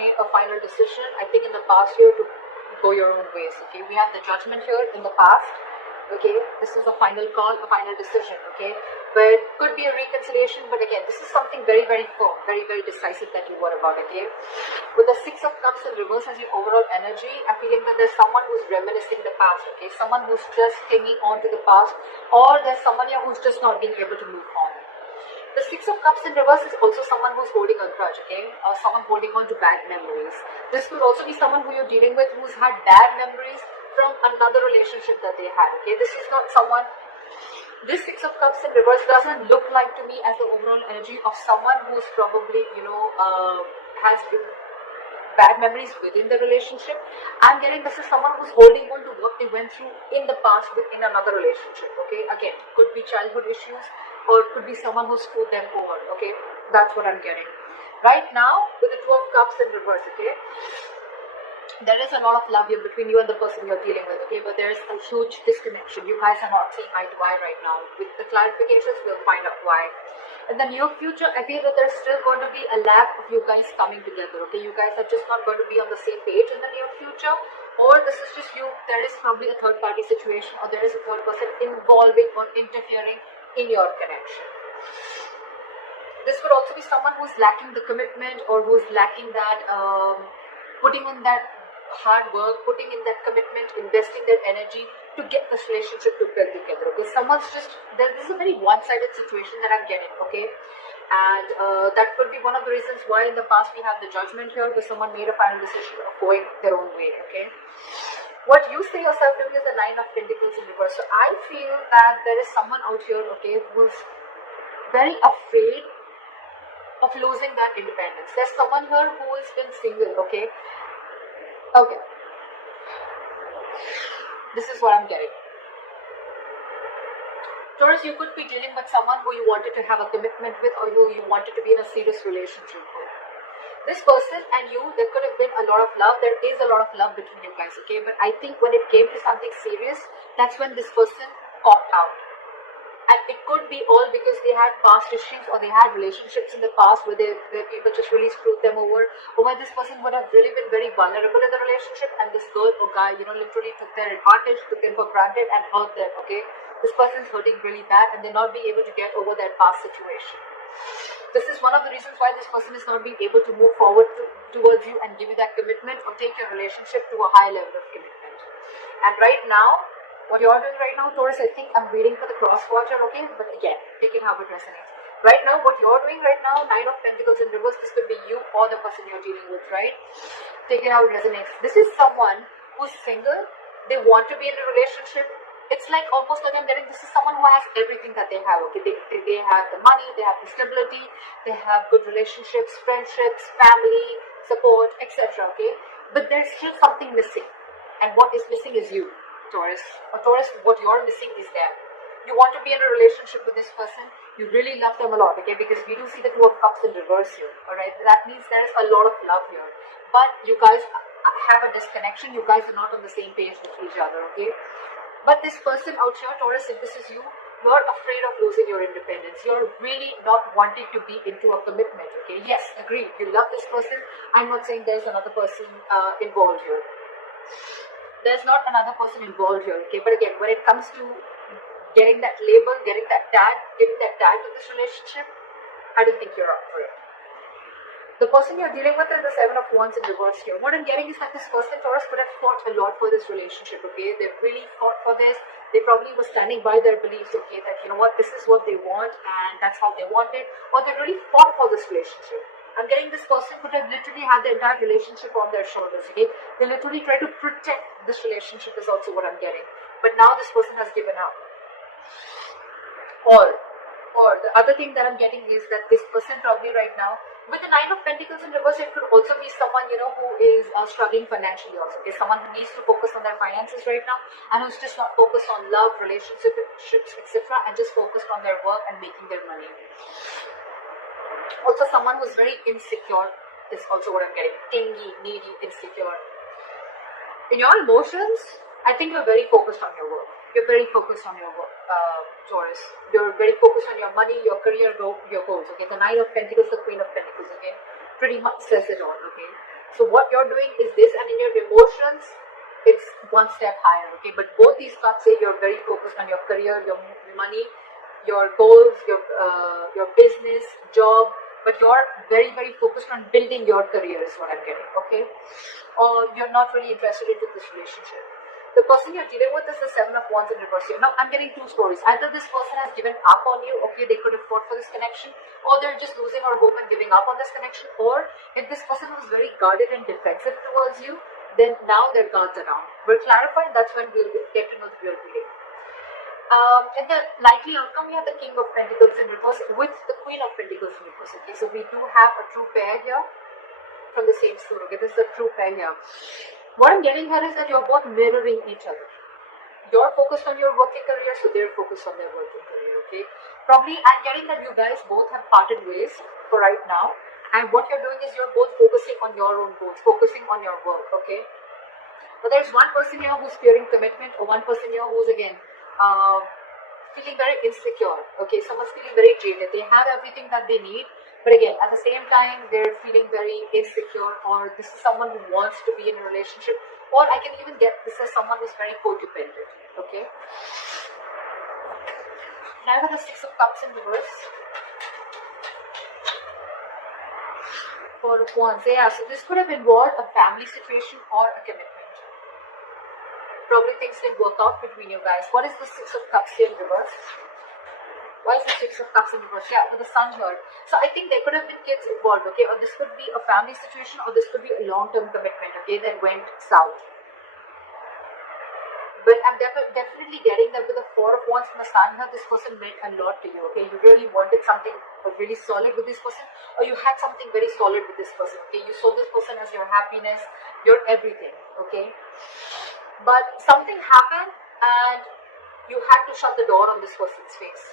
made a final decision, I think, in the past year to go your own ways. Okay, we have the Judgment here in the past. Okay, this is a final call, a final decision. Okay, but could be a reconciliation, but again, this is something very, very firm, very, very decisive that you were about. Okay, with the Six of Cups in reverse as your overall energy, I'm feeling that there's someone who's reminiscing the past. Okay, someone who's just clinging on to the past, or there's someone here who's just not being able to move on. The Six of Cups in reverse is also someone who's holding a grudge, okay? Someone holding on to bad memories. This could also be someone who you're dealing with who's had bad memories from another relationship that they had, okay? This is not someone... This Six of Cups in reverse doesn't look like to me as the overall energy of someone who's probably, has bad memories within the relationship. I'm getting this is someone who's holding on to what they went through in the past within another relationship, okay? Again, could be childhood issues, or it could be someone who screwed them over, okay? That's what I'm getting. Right now, with the Two of Cups in reverse, okay? There is a lot of love here between you and the person you're dealing with, okay? But there is a huge disconnection. You guys are not seeing eye to eye right now. With the clarifications, we'll find out why. In the near future, I feel that there's still going to be a lack of you guys coming together, okay? You guys are just not going to be on the same page in the near future. Or this is just you, there is probably a third party situation, or there is a third person involving or interfering in your connection. This could also be someone who's lacking the commitment, or who's lacking that putting in that hard work, putting in that commitment, investing that energy to get this relationship to build together. Because someone's just, this is a very one-sided situation that I'm getting, okay? And that could be one of the reasons why in the past we have the Judgment here, where someone made a final decision of going their own way, okay? What you see yourself doing is the Nine of Pentacles in reverse. So I feel that there is someone out here, okay, who's very afraid of losing that independence. There's someone here who has been single, okay? Okay. This is what I'm getting. Taurus, you could be dealing with someone who you wanted to have a commitment with, or who you wanted to be in a serious relationship with. This person and you, there could have been a lot of love. There is a lot of love between you guys, okay? But I think when it came to something serious, that's when this person caught out. And it could be all because they had past issues, or they had relationships in the past where people just really screwed them over, or where this person would have really been very vulnerable in the relationship, and this girl or guy, literally took their advantage, took them for granted, and hurt them, okay? This person's hurting really bad, and they're not being able to get over that past situation. This is one of the reasons why this person is not being able to move forward towards you and give you that commitment, or take your relationship to a high level of commitment. And right now, what you're doing right now, Taurus, I think I'm reading for the cross watcher, okay? But again, take it how it resonates. Right now, what you're doing right now, Nine of Pentacles in reverse, this could be you or the person you're dealing with, right? Take it how it resonates. This is someone who's single, they want to be in a relationship. It's like almost like I'm getting, this is someone who has everything that they have, okay? They have the money, they have the stability, they have good relationships, friendships, family, support, etc., okay? But there's still something missing. And what is missing is you, Taurus. Or Taurus, what you're missing is them. You want to be in a relationship with this person. You really love them a lot, okay? Because we do see the Two of Cups in reverse here, alright? That means there's a lot of love here. But you guys have a disconnection. You guys are not on the same page with each other, okay? But this person out here, Taurus, if this is you, you're afraid of losing your independence. You're really not wanting to be into a commitment, okay? Yes, agree. You love this person. I'm not saying there's another person involved here. There's not another person involved here, okay? But again, when it comes to getting that label, getting that tag to this relationship, I don't think you're up for it. The person you're dealing with is the Seven of Wands in reverse here. What I'm getting is that this person, Taurus, could have fought a lot for this relationship, okay? They really fought for this. They probably were standing by their beliefs, okay? That, you know what, this is what they want and that's how they want it. Or they really fought for this relationship. I'm getting this person could have literally had the entire relationship on their shoulders, okay? They literally try to protect this relationship is also what I'm getting. But now this person has given up. Or the other thing that I'm getting is that this person probably right now, with the Nine of Pentacles in reverse, it could also be someone, who is struggling financially also. Okay, someone who needs to focus on their finances right now, and who's just not focused on love, relationships, etc., and just focused on their work and making their money. Also, someone who's very insecure is also what I'm getting. Clingy, needy, insecure. In your emotions, I think you're very focused on your work. You're very focused on your work, Taurus. You're very focused on your money, your career, your goals, okay? The Nine of Pentacles, the Queen of Pentacles, okay? Pretty much says it all, okay? So what you're doing is this, and in your emotions, it's one step higher, okay? But both these cards say you're very focused on your career, your money, your goals, your business, job, but you're very, very focused on building your career is what I'm getting, okay? Or you're not really interested into this relationship. The person you're dealing with is the Seven of Wands in reverse here. Now, I'm getting two stories. Either this person has given up on you, okay, they could have fought for this connection, or they're just losing all hope and giving up on this connection, or if this person was very guarded and defensive towards you, then now their guards are down. We'll clarify, that's when we'll get to know the real reading. In the likely outcome, we have the King of Pentacles in reverse with the Queen of Pentacles in reverse. Okay, so we do have a true pair here from the same story. Okay, this is a true pair here. What I'm getting here is that you're both mirroring each other. You're focused on your working career, so they're focused on their working career. Okay, probably I'm getting that you guys both have parted ways for right now, and what you're doing is you're both focusing on your own goals, focusing on your work. Okay, but there's one person here who's fearing commitment, or one person here who's again feeling very insecure. Okay, someone's feeling very jaded. They have everything that they need, but again, at the same time, they're feeling very insecure, or this is someone who wants to be in a relationship, or I can even get this as someone who's very codependent. Okay. Now I have the Six of Cups in reverse. Four of Wands. Yeah, so this could have involved a family situation or a commitment. Probably things didn't work out between you guys. What is the Six of Cups here in reverse? Why is the Six of Cups in reverse? Yeah, with the Sun here. So I think there could have been kids involved, okay? Or this could be a family situation, or this could be a long-term commitment, okay, that went south. But I'm definitely getting that with the Four of Wands and the Sun here, this person meant a lot to you, okay? You really wanted something really solid with this person, or you had something very solid with this person, okay? You saw this person as your happiness, your everything, okay? But something happened and you had to shut the door on this person's face.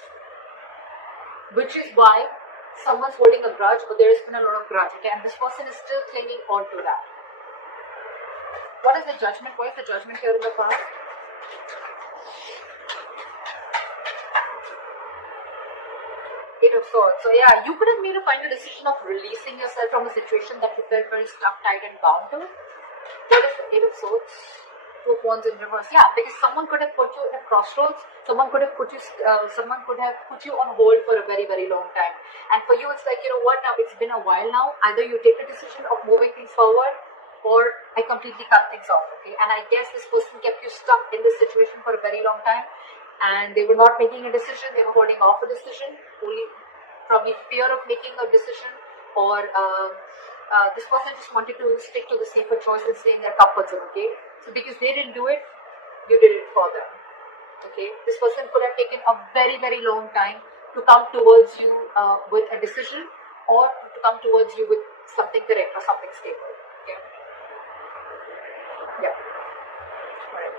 Which is why someone's holding a grudge, or there has been a lot of grudge, okay? And this person is still clinging on to that. What is the judgment? What is the judgment here in the card? Eight of Swords. So yeah, you could have made a final decision of releasing yourself from a situation that you felt very stuck, tight and bound to. What is the Eight of Swords? Two of Wands in reverse. Yeah, because someone could have put you in a crossroads. Someone could have put you on hold for a very, very long time. And for you, it's like, you know what? Now it's been a while now. Either you take a decision of moving things forward, or I completely cut things off. Okay. And I guess this person kept you stuck in this situation for a very long time, and they were not making a decision. They were holding off a decision, only probably fear of making a decision, or this person just wanted to stick to the safer choice and stay in their comfort zone. Okay. So because they didn't do it, you did it for them. Okay, this person could have taken a very, very long time to come towards you with a decision, or to come towards you with something correct or something stable. Okay. Yeah. Alright.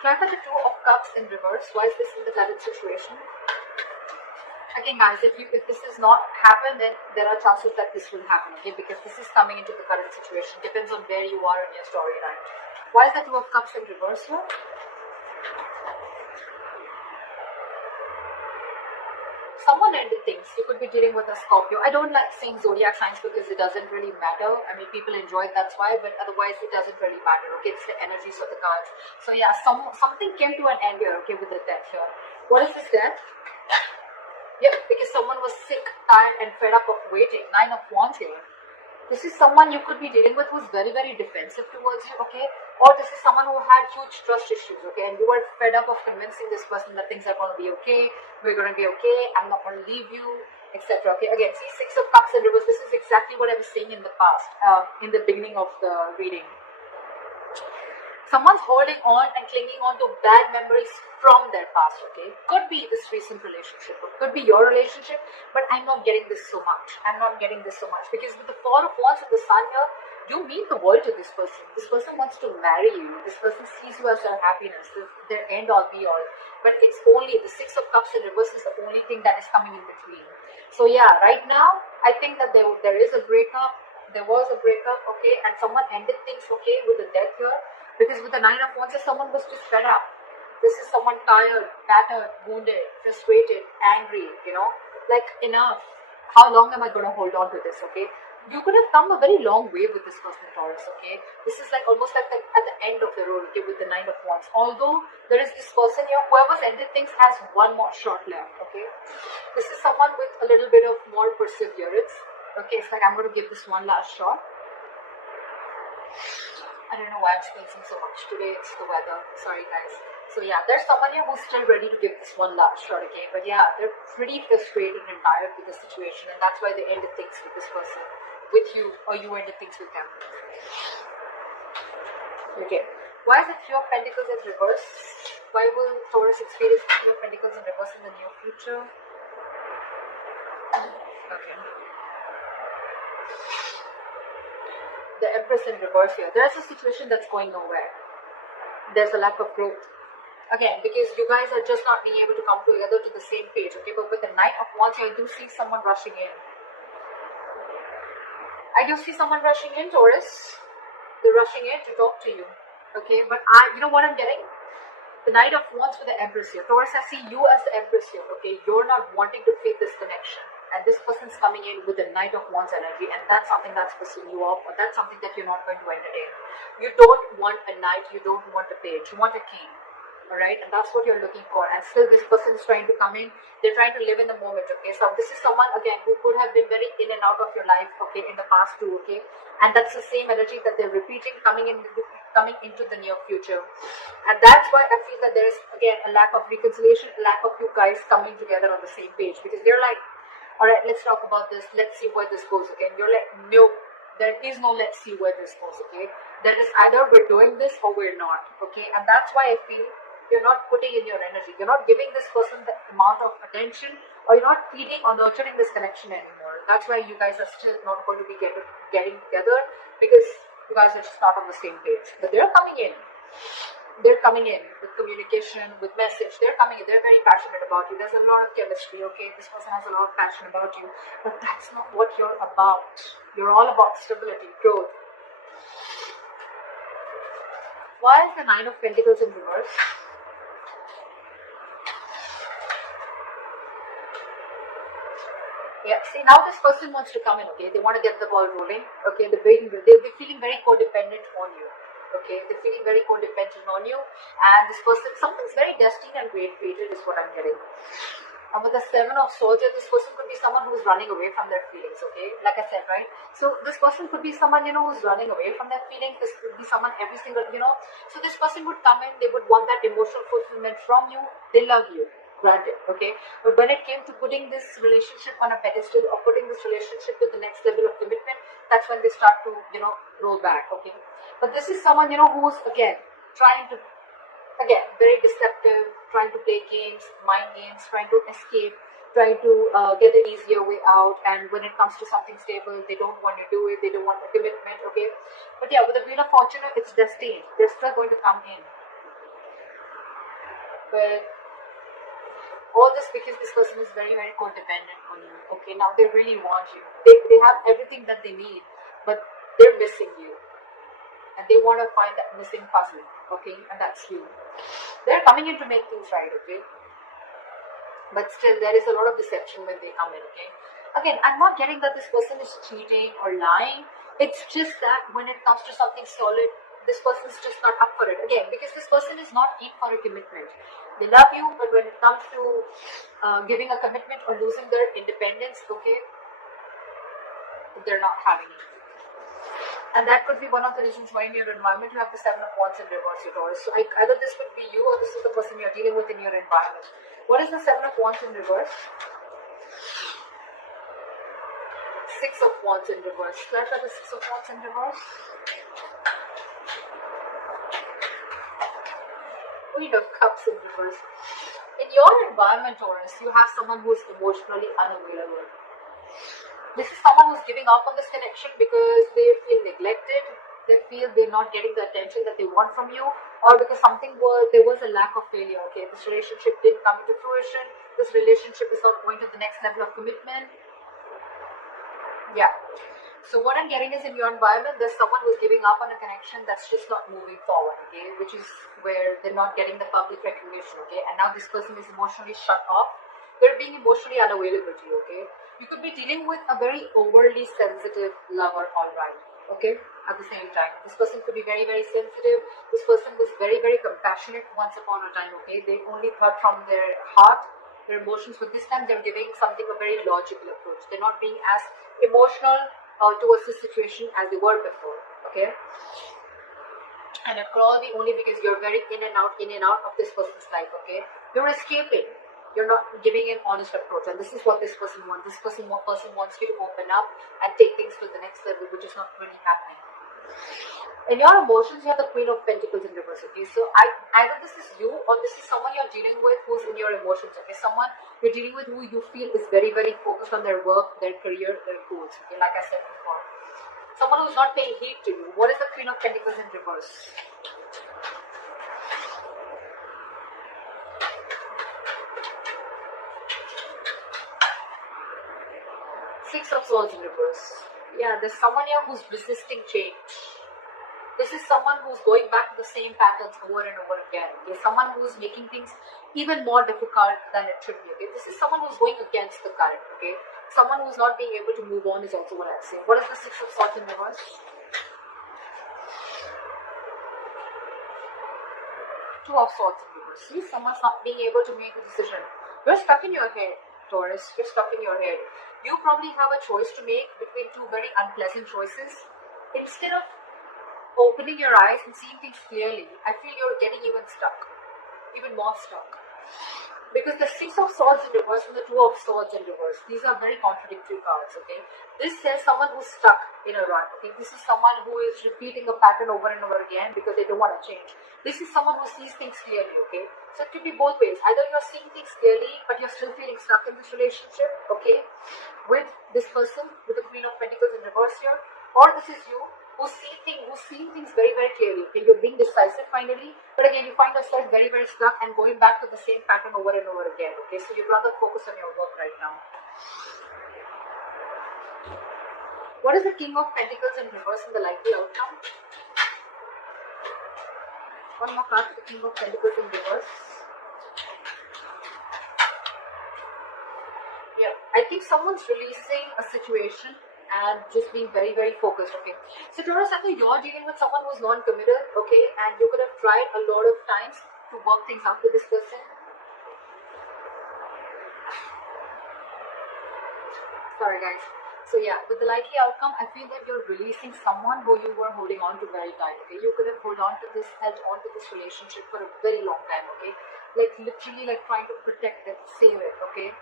So I have the Two of Cups in reverse. Why is this in the current situation? Again, guys, if this does not happen, then there are chances that this will happen. Okay, because this is coming into the current situation. Depends on where you are in your storyline. Why is the Two of Cups in reverse here? Someone ended things. You could be dealing with a Scorpio. I don't like saying zodiac signs because it doesn't really matter. I mean, people enjoy it, that's why, but otherwise it doesn't really matter. Okay, it's the energies of the cards. So yeah, something came to an end here, okay, with the death here. What is this death? Yep, because someone was sick, tired and fed up of waiting. Nine of Wands here. This is someone you could be dealing with who's very, very defensive towards you, okay? Or this is someone who had huge trust issues, okay? And you were fed up of convincing this person that things are going to be okay, we're going to be okay, I'm not going to leave you, etc. Okay, again, see, Six of Cups in reverse. This is exactly what I was saying in the past, in the beginning of the reading. Someone's holding on and clinging on to bad memories from their past, okay? Could be this recent relationship, or could be your relationship, but I'm not getting this so much. I'm not getting this so much because with the Four of Wands and the Sun here, you mean the world to this person. This person wants to marry you. This person sees you as their happiness, their end all be all. But it's only the Six of Cups in reverse is the only thing that is coming in between. So yeah, right now, I think that there is a breakup. There was a breakup, okay, and someone ended things, okay, with the death here. Because with the Nine of Wands, someone was just fed up. This is someone tired, battered, wounded, frustrated, angry, you know, like enough. How long am I going to hold on to this, okay? you could have come a very long way with this person, Taurus, okay? This is like almost like at the end of the road, okay, with the Nine of Wands. Although there is this person here, whoever's ended things has one more shot left, okay? This is someone with a little bit of more perseverance, okay? It's like I'm going to give this one last shot. I don't know why I'm sneezing so much today. It's the weather. Sorry, guys. So yeah, there's someone here who's still ready to give this one last shot again. But yeah, they're pretty frustrated and tired with the situation, and that's why they ended things with this person, with you, or you ended things with them. Okay. Why is the Three of Pentacles in reverse? Why will Taurus experience the Three of Pentacles in reverse in the near future? Okay. The Empress in reverse here. There's a situation that's going nowhere. There's a lack of growth. Again, because you guys are just not being able to come together to the same page, okay? But with the Knight of Wands here, I do see someone rushing in. I do see someone rushing in, Taurus. They're rushing in to talk to you, okay? But you know what I'm getting? The Knight of Wands with the Empress here. Taurus, I see you as the Empress here, okay? You're not wanting to fake this connection. And this person's coming in with the Knight of Wands energy, and that's something that's pissing you off, or that's something that you're not going to entertain. You don't want a knight, you don't want a page, you want a king. Alright, and that's what you're looking for. And still this person is trying to come in. They're trying to live in the moment, okay? So this is someone, again, who could have been very in and out of your life, okay, in the past too, okay? And that's the same energy that they're repeating, coming into the near future. And that's why I feel that there's, again, a lack of reconciliation, a lack of you guys coming together on the same page. Because they're like, alright, let's talk about this, let's see where this goes, okay? And you're like, no, there is no let's see where this goes, okay? There is either we're doing this or we're not, okay? And that's why I feel you're not putting in your energy. You're not giving this person the amount of attention, or you're not feeding or nurturing this connection anymore. That's why you guys are still not going to be getting together, because you guys are just not on the same page. But they're coming in. They're coming in with communication, with message. They're coming in. They're very passionate about you. There's a lot of chemistry, okay? This person has a lot of passion about you. But that's not what you're about. You're all about stability, growth. Why is the Nine of Pentacles in reverse? Yeah, see, now this person wants to come in, okay? They want to get the ball rolling, okay? They'll be feeling very codependent on you, okay? They're feeling very codependent on you, and this person, something's very destined and great fated is what I'm getting. And with the Seven of Swords, this person could be someone who's running away from their feelings, okay? Like I said, right? So this person could be someone, who's running away from their feelings. This could be someone every single, So this person would come in, they would want that emotional fulfillment from you. They love you. Granted, okay, but when it came to putting this relationship on a pedestal, or putting this relationship to the next level of commitment, that's when they start to, roll back, okay. But this is someone, who's again trying to, very deceptive, trying to play games, mind games, trying to escape, trying to get the easier way out. And when it comes to something stable, they don't want to do it. They don't want the commitment, okay. But yeah, with the Wheel of Fortune, it's destined. They're still going to come in, but all this because this person is very, very codependent on you. Okay, now they really want you. They have everything that they need, but they're missing you. And they want to find that missing puzzle. Okay, and that's you. They're coming in to make things right, okay? But still, there is a lot of deception when they come in, okay? Again, I'm not getting that this person is cheating or lying. It's just that when it comes to something solid, this person is just not up for it. Again, because this person is not in for a commitment. They love you, but when it comes to giving a commitment or losing their independence, okay, they're not having it. And that could be one of the reasons why in your environment you have the Seven of Wands in reverse, Taurus. So either this could be you or this is the person you're dealing with in your environment. What is the Seven of Wands in reverse? Six of Wands in reverse. Clarify the Six of Wands in reverse. Queen of Cups in reverse. In your environment, Taurus, you have someone who is emotionally unavailable. This is someone who's giving up on this connection because they feel neglected. They feel they're not getting the attention that they want from you, or because there was a lack of failure. Okay, this relationship didn't come into fruition. This relationship is not going to the next level of commitment. Yeah. So what I'm getting is in your environment, there's someone who's giving up on a connection that's just not moving forward, okay, which is where they're not getting the public recognition, okay, and now this person is emotionally shut off. They're being emotionally unavailable to you, okay? You could be dealing with a very overly sensitive lover, alright, okay? At the same time, this person could be very, very sensitive. This person was very, very compassionate once upon a time, okay? They only thought from their heart, their emotions, but this time they're giving something a very logical approach. They're not being as emotional towards this situation as they were before, okay? And it could all be only because you're very in and out of this person's life, okay? You're escaping. You're not giving an honest approach, and this is what this person wants. This person wants you to open up and take things to the next level, which is not really happening. In your emotions, you have the Queen of Pentacles in reverse, okay? So either this is you or this is someone you're dealing with who's in your emotions, okay? Someone you're dealing with who you feel is very, very focused on their work, their career, their goals, okay? Like I said before. Someone who's not paying heed to you. What is the Queen of Pentacles in reverse? Six of Swords in reverse. Yeah, there's someone here who's resisting change. This is someone who's going back to the same patterns over and over again. Okay? Someone who's making things even more difficult than it should be. Okay? This is someone who's going against the current. Okay? Someone who's not being able to move on is also what I'm saying. What is the Six of Swords in reverse? Two of Swords in reverse. See, someone's not being able to make a decision. You're stuck in your head, Taurus. You're stuck in your head. You probably have a choice to make between two very unpleasant choices. Instead of opening your eyes and seeing things clearly, I feel you're getting even stuck, even more stuck. Because the Six of Swords in reverse and the Two of Swords in reverse, these are very contradictory cards, okay? This says someone who's stuck in a rut, okay? This is someone who is repeating a pattern over and over again because they don't want to change. This is someone who sees things clearly, okay? So it could be both ways. Either you're seeing things clearly, but you're still feeling stuck in this relationship, okay? With this person, with the Queen of Pentacles in reverse here, or this is you, who's seeing things very, very clearly. Okay, you're being decisive finally, but again, you find yourself very, very stuck and going back to the same pattern over and over again. Okay, so you'd rather focus on your work right now. What is the King of Pentacles in reverse in the likely outcome? One more card for the King of Pentacles in reverse. Yeah, I think someone's releasing a situation and just being very, very focused, okay? So Taurus, I know you're dealing with someone who's non-committal, okay? And you could have tried a lot of times to work things out with this person. Sorry guys. So yeah, with the likely outcome, I feel that you're releasing someone who you were holding on to very tight, okay? You could have held on to this relationship for a very long time, okay? Like literally like trying to protect it, save it, okay?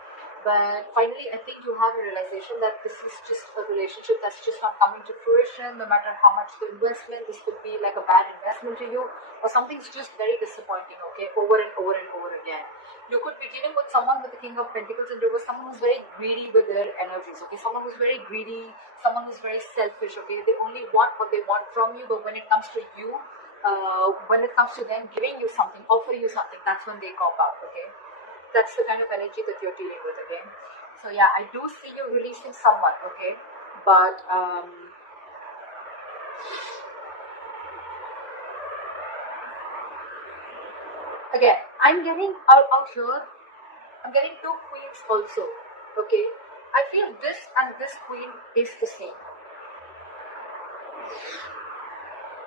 But finally, I think you have a realization that this is just a relationship that's just not coming to fruition, no matter how much the investment. This could be like a bad investment to you, or something's just very disappointing, okay, over and over and over again. You could be dealing with someone with the King of Pentacles and reverse, someone who's very greedy with their energies, okay, someone who's very greedy, someone who's very selfish, okay, they only want what they want from you, but when it comes to you, when it comes to them giving you something, offering you something, that's when they cop out, okay. That's the kind of energy that you're dealing with, okay? So yeah, I do see you releasing someone, okay? But again, I'm getting out here, I'm getting two queens also, okay? I feel this and this queen is the same.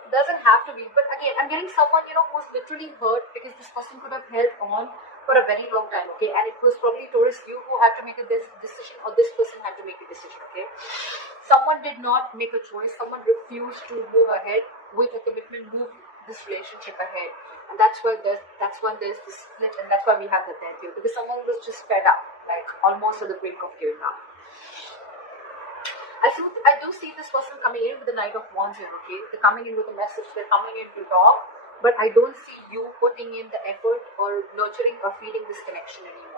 Doesn't have to be, but again, I'm getting someone, who's literally hurt because this person could have held on for a very long time, okay? And it was probably Taurus, you who had to make a decision, or this person had to make a decision, okay? Someone did not make a choice, someone refused to move ahead with a commitment, move this relationship ahead. And that's when there's this split, and that's why we have the death here, because someone was just fed up, like almost at the brink of giving up. I do see this person coming in with the Knight of Wands here, okay? They're coming in with a message, they're coming in to talk, but I don't see you putting in the effort or nurturing or feeding this connection anymore.